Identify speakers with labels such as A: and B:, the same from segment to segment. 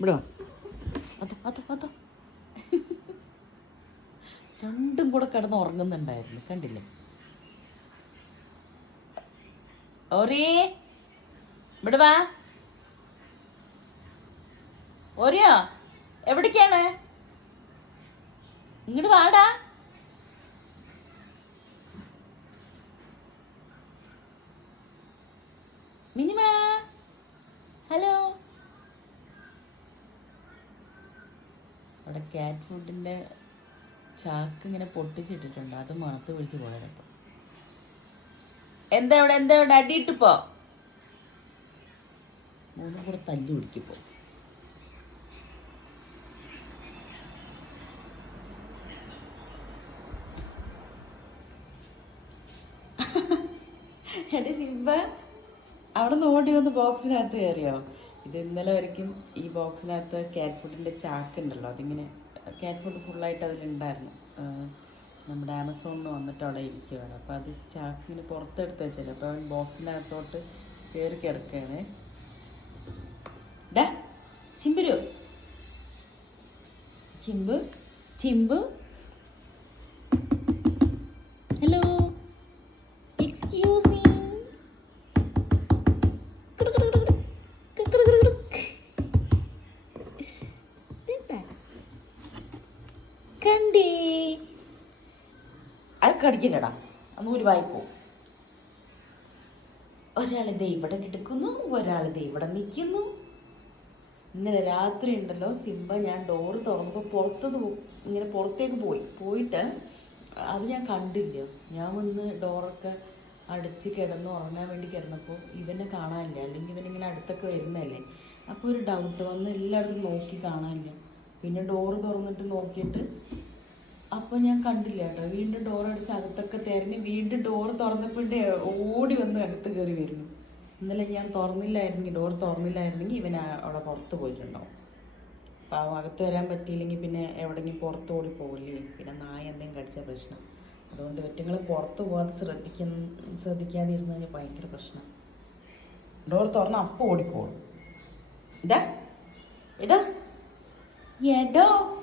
A: ഇവിടെ. അതോ അതോ അതോ. രണ്ടും കൂടെ കിടന്ന് ഉറങ്ങുന്നുണ്ടായിരുന്നു. കണ്ടില്ലേ? ഓരേ ഇവിടെ വാ. ഓരിയോ എവിടേക്കാണ്? ഇങ്ങോട്ട് വാടാ. മിനിമ. ഹലോ അവിടെ ക്യാറ്റ് ഫുഡിന്റെ ചാക്ക് ഇങ്ങനെ പൊട്ടിച്ചിട്ടിട്ടുണ്ട്. അത് മണത്ത് പിടിച്ച് പോയതപ്പം എന്താ ഇവിടെ എന്താ ഇവിടെ അടിയിട്ട് പോ. മൂന്നും കൂടെ തല്ലു പിടിക്കിപ്പോ എടി സിംബ അവിടെ നിന്ന് ഓടി വന്ന് ബോക്സിനകത്ത് കയറിയോ ഇത് ഇന്നലെ വരയ്ക്കും ഈ ബോക്സിനകത്ത് ക്യാറ്റ് ഫുഡിന്റെ ചാക്ക് ഉണ്ടല്ലോ അതിങ്ങനെ ക്യാറ്റ് ഫുഡ് ഫുള്ളായിട്ട് അതിലുണ്ടായിരുന്നു. നമ്മുടെ ആമസോണിൽ വന്നിട്ട് അവിടെ ഇരിക്കുകയാണ് അപ്പോൾ അത് ചാക്ക് ഇങ്ങനെ പുറത്തെടുത്ത് വെച്ചല്ലോ അപ്പോൾ അവൻ ബോക്സിനകത്തോട്ട് കയറി കിടക്കുകയാണ്. ഡാ ചിമ്പരു. GIMP GIMP. അത് അടിക്കില്ലടാ അന്ന് ഒരു വായിപ്പോ ഒരാളിത് ഇവിടെ കിടക്കുന്നു ഒരാളിത് ഇവിടെ നിൽക്കുന്നു. ഇന്നലെ രാത്രി ഉണ്ടല്ലോ സിംബ ഞാൻ ഡോറ് തുറന്നപ്പോൾ പുറത്തത് ഇങ്ങനെ പുറത്തേക്ക് പോയി. പോയിട്ട് അത് ഞാൻ കണ്ടില്ല. ഞാൻ വന്ന് ഡോറൊക്കെ അടിച്ച് കിടന്ന് ഉറങ്ങാൻ വേണ്ടി കിടന്നപ്പോൾ ഇവനെ കാണാനില്ല. അല്ലെങ്കിൽ ഇവനിങ്ങനെ അടുത്തൊക്കെ വരുന്നതല്ലേ. അപ്പോൾ ഒരു ഡൗട്ട് വന്ന് എല്ലായിടത്തും നോക്കി കാണാനില്ല. പിന്നെ ഡോറ് തുറന്നിട്ട് നോക്കിയിട്ട് അപ്പോൾ ഞാൻ കണ്ടില്ല കേട്ടോ. വീണ്ടും ഡോർ അടിച്ച് അകത്തൊക്കെ തിരഞ്ഞ് വീണ്ടും ഡോർ തുറന്നപ്പോഴേ ഓടി വന്ന് അകത്ത് കയറി വരുന്നു. ഇന്നലെ ഞാൻ തുറന്നില്ലായിരുന്നെങ്കിൽ ഡോർ തുറന്നില്ലായിരുന്നെങ്കിൽ ഇവൻ അവിടെ പുറത്ത് പോയിട്ടുണ്ടാവും. പാവം അകത്ത് വരാൻ പറ്റിയില്ലെങ്കിൽ പിന്നെ എവിടെയെങ്കിലും പുറത്ത് ഓടി പോകില്ലേ പിന്നെ നായ എന്തെങ്കിലും കടിച്ച പ്രശ്നം. അതുകൊണ്ട് ഒറ്റങ്ങൾ പുറത്ത് പോകാതെ ശ്രദ്ധിക്കുന്ന ശ്രദ്ധിക്കാതിരുന്നു കഴിഞ്ഞാൽ ഭയങ്കര പ്രശ്നം. ഡോർ തുറന്ന് അപ്പോൾ ഓടിപ്പോകും. ഇതാ. ഇതാ. എടോ.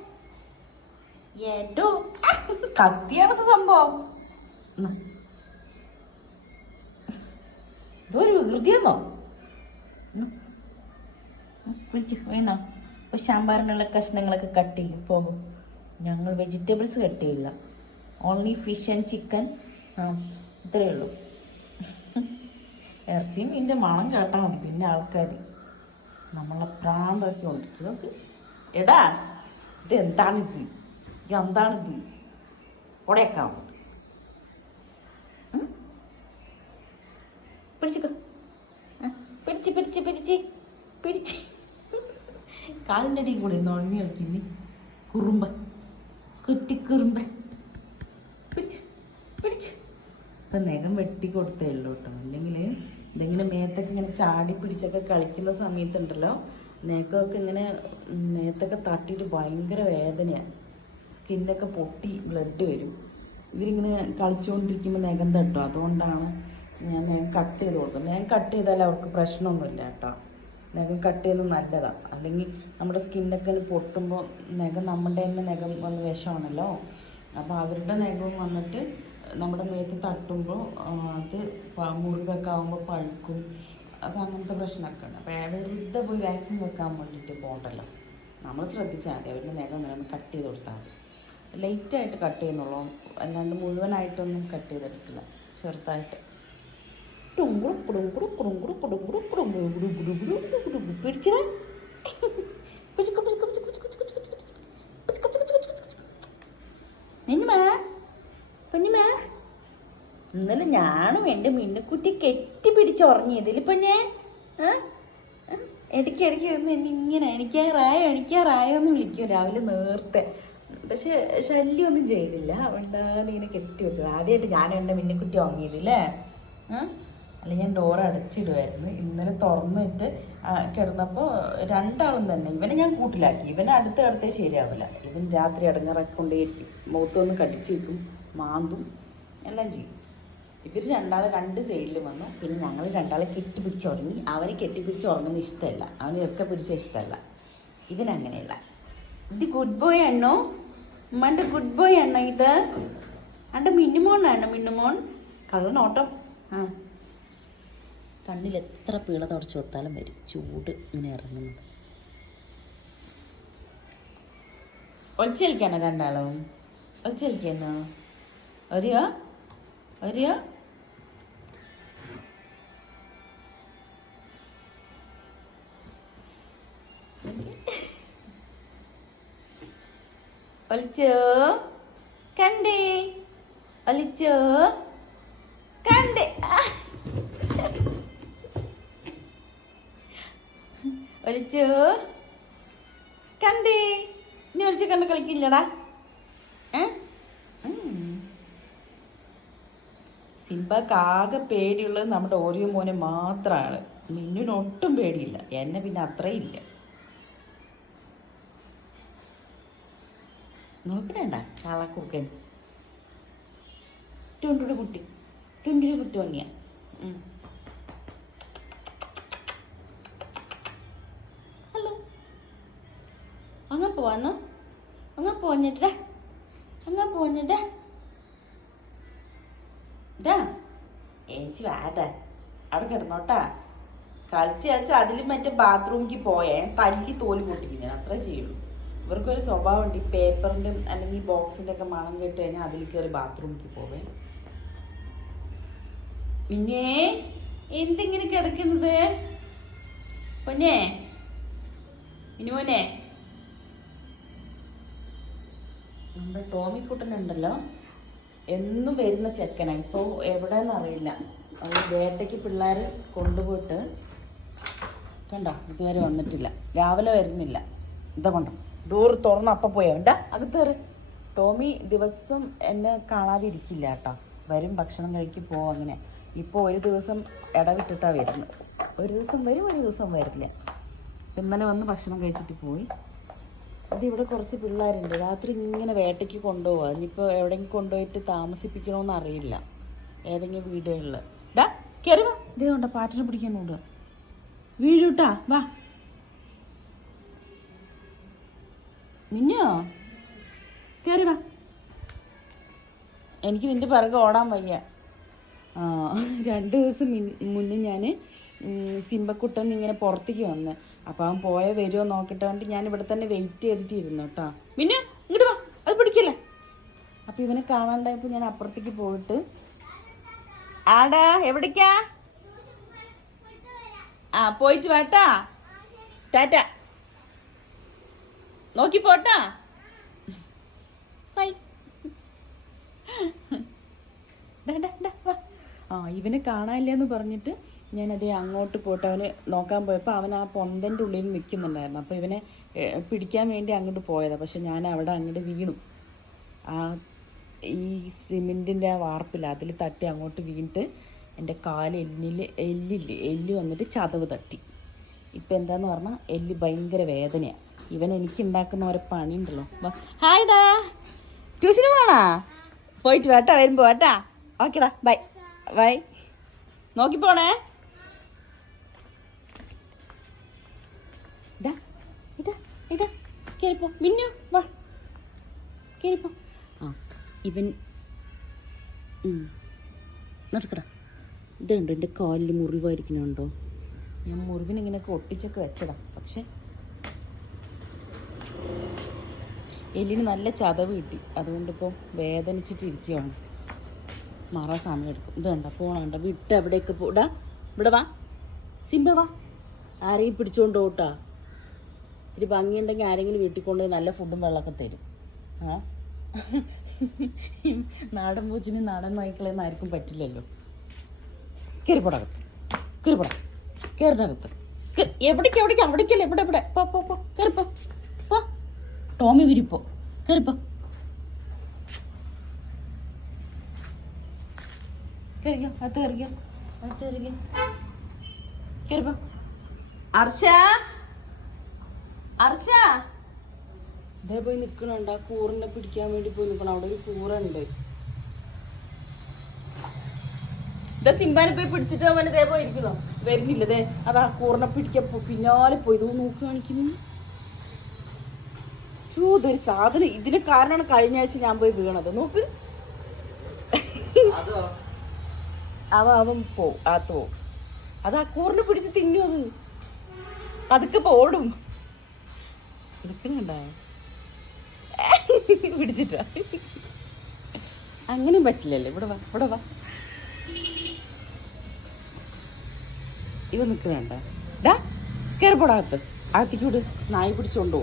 A: എടോ കത്തിയാണത് സംഭവം. ഒരു വികൃതിയാന്നോ? വിളിച്ച് വേണോ? ഇപ്പൊ സാമ്പാറിനുള്ള കഷ്ണങ്ങളൊക്കെ കട്ട് ചെയ്യും. പോകും ഞങ്ങൾ വെജിറ്റബിൾസ് കട്ട് ചെയ്യില്ല. ഓൺലി ഫിഷ് ആൻഡ് ചിക്കൻ ആ ഇത്രയേ ഉള്ളൂ. ഇറച്ചിയും ഇതിന്റെ മണം കേട്ടാൽ മതി. പിന്നെ ആൾക്കാർ നമ്മളെ പ്രാന്തൊക്കെ ഉണ്ട് എടാ ഇത്? എന്താണിത് ഇത്? എന്താണിത് പിടിച്ചു പിടിച്ചിക്കോ ആ, പിടിച്ച് പിടിച്ച് പിടിച്ച് പിടിച്ച്. കാലിന്റെ അടിയിൽ കൂടെ നുഴഞ്ഞു കളിക്കുന്നു കുറുമ്പ. കുറ്റിക്കുറുമ്പ. പിടിച്ച് പിടിച്ച്. ഇപ്പം നഖം വെട്ടി കൊടുത്തേ ഉള്ളൂ കേട്ടോ. അല്ലെങ്കിൽ ഇതിങ്ങനെ മേത്തൊക്കെ ഇങ്ങനെ ചാടി പിടിച്ചൊക്കെ കളിക്കുന്ന സമയത്തുണ്ടല്ലോ നേക്കമൊക്കെ ഇങ്ങനെ നേത്തൊക്കെ തട്ടിയിട്ട് ഭയങ്കര വേദനയാണ് സ്കിന്നൊക്കെ പൊട്ടി ബ്ലഡ് വരും. ഇവരിങ്ങനെ കളിച്ചുകൊണ്ടിരിക്കുമ്പോൾ നഖം തട്ടും. അതുകൊണ്ടാണ് ഞാൻ നഖം കട്ട് ചെയ്ത് കൊടുക്കുന്നത് നഖം കട്ട് ചെയ്താൽ അവർക്ക് പ്രശ്നമൊന്നുമില്ല കേട്ടോ. നഖം കട്ട് ചെയ്യുന്നത് നല്ലതാണ് അല്ലെങ്കിൽ നമ്മുടെ സ്കിന്നൊക്കെ പൊട്ടുമ്പോൾ നഖം നമ്മുടെ തന്നെ നഖം വന്ന് വിഷമാണല്ലോ. അപ്പോൾ അവരുടെ നഖം വന്നിട്ട് നമ്മുടെ മേത്ത് തട്ടുമ്പോൾ അത് മുറുകൊക്കെ ആകുമ്പോൾ പഴുക്കും. അപ്പോൾ അങ്ങനത്തെ പ്രശ്നമൊക്കെ ഉണ്ട്. അപ്പോൾ വെറുതെ പോയി വാക്സിൻ വെക്കാൻ വേണ്ടിയിട്ട് പോകണ്ടല്ലോ നമ്മൾ ശ്രദ്ധിച്ചാൽ മതി. അവരുടെ നഖം അങ്ങനെ കട്ട് ചെയ്ത് കൊടുത്താൽ മതി. ലൈറ്റായിട്ട് കട്ട് ചെയ്യുന്നുള്ളൂ അല്ലാണ്ട് മുഴുവനായിട്ടൊന്നും കട്ട് ചെയ്തെടുക്കില്ല ചെറുതായിട്ട്. ഇന്നലെ ഞാനും എന്റെ മിന്നുക്കുട്ടി കെട്ടിപ്പിടിച്ച് ഉറങ്ങിയതിൽ പൊന്നെ ഞാൻ? ഇടയ്ക്ക് ഇടയ്ക്ക് ഒന്ന് എന്നെ ഇങ്ങനെ എണിക്കാറായോ എണിക്കാറായോ എന്ന് വിളിക്കും രാവിലെ നേരത്തെ പക്ഷെ ശല്യമൊന്നും ചെയ്തില്ല. അവണ്ടാതെ ഇങ്ങനെ കെട്ടി വെച്ചത്. ആദ്യമായിട്ട് ഞാൻ എന്റെ മിന്നിക്കുട്ടി ഉറങ്ങിയതില്ലേ അല്ലേ അല്ല ഞാൻ ഡോർ അടച്ചിടുമായിരുന്നു ഇന്നലെ തുറന്നിട്ട് കിടന്നപ്പോൾ രണ്ടാളും തന്നെ. ഇവനെ ഞാൻ കൂട്ടിലാക്കി. ഇവനെ അടുത്ത കിടത്തേ ശരിയാവില്ല. ഇവൻ രാത്രി അടങ്ങിറക്കൊണ്ടേയിരിക്കും മുഖത്തൊന്ന് കടിച്ചു വെക്കും മാന്തും എല്ലാം ചെയ്യും. ഇവർ രണ്ടാളെ രണ്ട് സൈഡിൽ വന്നു. പിന്നെ ഞങ്ങൾ രണ്ടാളെ കെട്ടിപ്പിടിച്ച് ഉറങ്ങി അവനെ കെട്ടിപ്പിടിച്ച് ഉറങ്ങുന്ന ഇഷ്ടമല്ല. അവനെ ഇറക്കെ പിടിച്ച ഇഷ്ടമല്ല. ഇവനങ്ങനെയല്ല. ഇത് ഗുഡ് ബോയ് ആണോ? ഉമ്മന്റെ ഗുഡ് ബോയ് ആണ് ഇത്? അണ്ട് മിന്നുമോൺ ആണോ മിന്നുമോൻ? നോട്ടം ആ. കണ്ണിൽ എത്ര പീള തുടച്ച് കൊടുത്താലും വരും. ചൂട് ഇങ്ങനെ ഇറങ്ങുന്നത്. ഒളിച്ചലിക്കാനോ രണ്ടാളും? ഒളിച്ചലിക്കാനോ ഒരു വരിക. ഒലിച്ചോ കണ്ടേ. ഒലിച്ചോ കണ്ടേ. ഒലിച്ചോ കണ്ടേ. ഇനി ഒലിച്ച് കണ്ട് കളിക്കില്ലടാ. സിംബക്ക് ആകെ പേടിയുള്ളത് നമ്മുടെ ഓരോ മോനെ മാത്രമാണ് മിന്നുവിന് പേടിയില്ല. എന്നെ പിന്നെ അത്രയും നോക്കണേണ്ട കാളക്കുറുക്കൻ. ടുണ്ടുടെ കുട്ടി ടുണ്ടുരു കുട്ടി വന്നിയ ഹലോ. അങ്ങ പോവാന്നോ അങ്ങ പോഞ്ഞിട്ടാ അങ്ങ പോഞ്ഞിട്ടാ ഇതാ. ഏച്ചി വേണ്ട അവിടെ കിടന്നോട്ടാ. കളിച്ച് കളിച്ച് അതിൽ മറ്റേ ബാത്റൂമിലേക്ക് പോയേ. തല്ലി തോൽ പൊട്ടിക്കും അത്രേ ചെയ്യുള്ളൂ. ഇവർക്കൊരു സ്വഭാവമുണ്ട്. ഈ പേപ്പറിന്റെ അല്ലെങ്കിൽ ബോക്സിന്റെ ഒക്കെ മണം കേട്ട് കഴിഞ്ഞാൽ അതിൽ കയറി ബാത്റൂമിലേക്ക് പോവേ. പിന്നെ എന്തിങ്ങനെ കിടക്കുന്നത്? പൊന്നെ മിനിമോനെ നമ്മുടെ ടോമിക്കുട്ടനുണ്ടല്ലോ എന്നും വരുന്ന ചെക്കനാ. ഇപ്പോൾ എവിടെയെന്ന് അറിയില്ല. വേട്ടയ്ക്ക് പിള്ളേർ കൊണ്ടുപോയിട്ട് കണ്ടോ ഇതുവരെ വന്നിട്ടില്ല. രാവിലെ വരുന്നില്ല. ഇതാ കൊണ്ടോ. ഡോർ തുറന്ന് അപ്പം പോയാ. വേണ്ട അകത്തേറ് ടോമി ദിവസം എന്നെ കാണാതിരിക്കില്ല കേട്ടോ. വരും ഭക്ഷണം കഴിക്കും പോവും അങ്ങനെ. ഇപ്പോൾ ഒരു ദിവസം ഇടവിട്ടിട്ടാണ് വരുന്നത്. ഒരു ദിവസം വരും ഒരു ദിവസം വരില്ല. ഇന്നലെ വന്ന് ഭക്ഷണം കഴിച്ചിട്ട് പോയി. അതിവിടെ കുറച്ച് പിള്ളേരുണ്ട്. രാത്രി ഇങ്ങനെ വേട്ടയ്ക്ക് കൊണ്ടുപോവുക ഇനിയിപ്പോൾ എവിടെയെങ്കിലും കൊണ്ടുപോയിട്ട് താമസിപ്പിക്കണമെന്ന് അറിയില്ല. ഏതെങ്കിലും വീടുകളിൽ ഡാ കയറി വാ. ഇതേ കൊണ്ട പാറ്റിനെ പിടിക്കാൻ കൊണ്ടുവാ. വീഴൂട്ടാ വാ. മിന്നോ കയറി വാ. എനിക്ക് നിന്റെ പിറകെ ഓടാൻ വയ്യ. ആ രണ്ട് ദിവസം മുന്നേ ഞാൻ സിംബക്കുട്ടൻ ഇങ്ങനെ പുറത്തേക്ക് വന്ന്. അപ്പം അവൻ പോയ വരുമോ നോക്കട്ടെ വേണ്ടി ഞാൻ ഇവിടെ തന്നെ വെയിറ്റ് ചെയ്തിട്ടിരുന്നു കേട്ടോ. മിന്നു ഇങ്ങോട്ട് വാ. അത് പിടിക്കല്ലേ? അപ്പം ഇവനെ കാണാണ്ടായപ്പോൾ ഞാൻ അപ്പുറത്തേക്ക് പോയിട്ട് ആടാ എവിടേക്കാ? ആ പോയിട്ട് വാട്ടാ ടാറ്റ. നോക്കി പോട്ടാ ബൈ. ആ ഇവനെ കാണാനില്ലെന്ന് പറഞ്ഞിട്ട് ഞാനത് അങ്ങോട്ട് പോട്ട് അവന് നോക്കാൻ പോയപ്പോൾ അവൻ ആ പൊന്തന്റെ ഉള്ളിൽ നിൽക്കുന്നുണ്ടായിരുന്നു. അപ്പോൾ ഇവനെ പിടിക്കാൻ വേണ്ടി അങ്ങോട്ട് പോയതാണ് പക്ഷെ ഞാൻ അവിടെ അങ്ങോട്ട് വീണു. ആ ഈ സിമെന്റിന്റെ ആ വാർപ്പില്ല അതിൽ തട്ടി അങ്ങോട്ട് വീണിട്ട് എന്റെ കാൽ എല്ലിൽ എല്ലില്ലേ എല്ല് വന്നിട്ട് ചതവ് തട്ടി. ഇപ്പം എന്താന്ന് പറഞ്ഞാൽ എല്ല് ഭയങ്കര വേദനയാണ് ഇവൻ എനിക്ക് ഉണ്ടാക്കുന്ന ഓരോ പണിയുണ്ടല്ലോ. ഹായ് ഡാ. ട്യൂഷന് പോണാ? പോയിട്ട് വേട്ടാ വരുമ്പോൾ വേട്ടാ ഓക്കേടാ ബൈ ബൈ നോക്കി പോണേ. ഇടാ ഇടാ ഇടാ വാ. ആ ഇവൻ. നടക്കടാ. ഇതുണ്ട് എന്റെ കാലിൽ മുറിവായിരിക്കണുണ്ടോ? ഞാൻ മുറിവിനിങ്ങനെയൊക്കെ ഒട്ടിച്ചൊക്കെ വെച്ചതാ. പക്ഷെ എല്ലിന് നല്ല ചതവ് കിട്ടി. അതുകൊണ്ടിപ്പോൾ വേദനിച്ചിട്ടിരിക്കുകയാണ് മാറാൻ സമയം എടുക്കും ഇത് കണ്ട? പോണണ്ട വിട്ട് എവിടേക്ക് പോടാ ഇവിടെ വാ. സിംബ വാ. ആരെയും പിടിച്ചോണ്ട് പോട്ടാ. ഇത്തിരി ഭംഗിയുണ്ടെങ്കിൽ ആരെങ്കിലും വീട്ടിൽ കൊണ്ടുപോയി നല്ല ഫുഡും വെള്ളമൊക്കെ തരും. ആ? നാടൻ പൂച്ചിന് നാടൻ നായ്ക്കളെന്ന് ആർക്കും പറ്റില്ലല്ലോ. കയറിപ്പോടകത്ത് കയറിപ്പോടാ കയറിനകത്ത് എവിടേക്ക് എവിടേക്ക്? അവിടേക്കല്ലേ? ഇവിടെ ഇവിടെ. പോ പോ കയറിപ്പോ ടോമി വിരിപ്പോ. കയറിപ്പോ കയറിക്കോ അകത്ത് കയറിക്കോ അകത്ത് കയറിക്കോ കയറിപ്പോ അർഷ അർഷ. ഇതേ പോയി നിക്കണുണ്ട്. ആ കൂറിനെ പിടിക്കാൻ വേണ്ടി പോയി നിക്കണം. അവിടെ ഒരു കൂറുണ്ട്. ഇതാ സിംബാനെ പോയി പിടിച്ചിട്ട് അവൻ ഇതേ പോയിരിക്കണോ വരുന്നില്ലതേ അതാ കൂറിനെ പിടിക്കാൻ പിന്നാലെ പോയി. ഇത് നോക്കി കാണിക്കുന്നു ഇതൊരു സാധനം. ഇതിന് കാരണമാണ് കഴിഞ്ഞ ആഴ്ച ഞാൻ പോയി വീണത്. നോക്ക്. അവ അവൻ പോവും ആത്ത് പോവും അത് ആ കൂറിന് പിടിച്ച് തിന്നു അത്. അതൊക്കെ പോടും എടുക്കണണ്ട പിടിച്ചിട്ട? അങ്ങനെയും പറ്റില്ലല്ലേ? ഇവിടെ വാ ഇവിടെ വാ. ഇവ നിൽക്കണണ്ട ഡാ കയറിപ്പോടാ അകത്ത്. അകത്തേക്ക് വിട് നായി പിടിച്ചുകൊണ്ട്